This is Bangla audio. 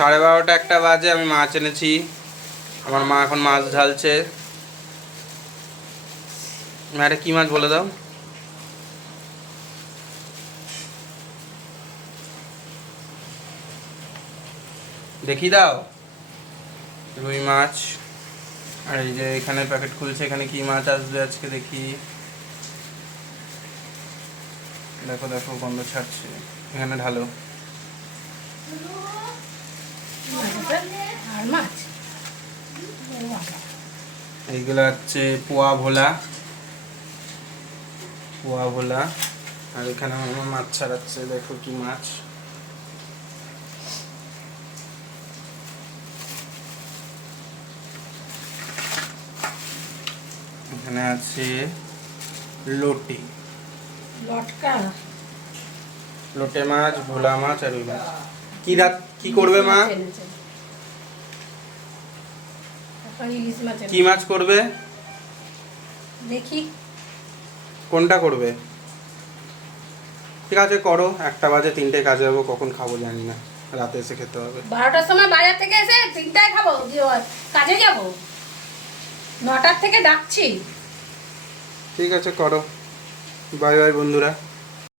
12:30 একটা বাজে, আমি মাছ এনেছি। আমার মা এখন মাছ ঢালছে। আরে কি মাছ বলে দাও? দেখি দাও। রুই মাছ। আর এই যে এখানে প্যাকেট খুলছে, এখানে কি মাছ আসবে আজকে দেখি। দেখো দেখো গন্ধ ছাড়ছে, এখানে ঢালো। আর মাছ এইগুলো হচ্ছে পোয়া ভোলা, পোয়া ভোলা। আর এখানে আমার মাছ ছাড়াচ্ছে, দেখো কি মাছ। এখানে আছে লোটে, লটকা, লোটে মাছ, ভোলা মাছ আর রুই মাছ। কি রাত কি করবে মা? ইলিশ মাছ কি মাছ করবে? দেখি কোনটা করবে? ঠিক আছে করো, 1টা বাজে, 3টায় কাজে যাবো, কখন খাবো জানি না, রাতে এসে খেতে হবে। 12টার সময় বাজার থেকে এসে 3টায় খাবো, কাজে যাব। 9টার থেকে ডাকছি। ঠিক আছে করো। বাই বাই বন্ধুরা।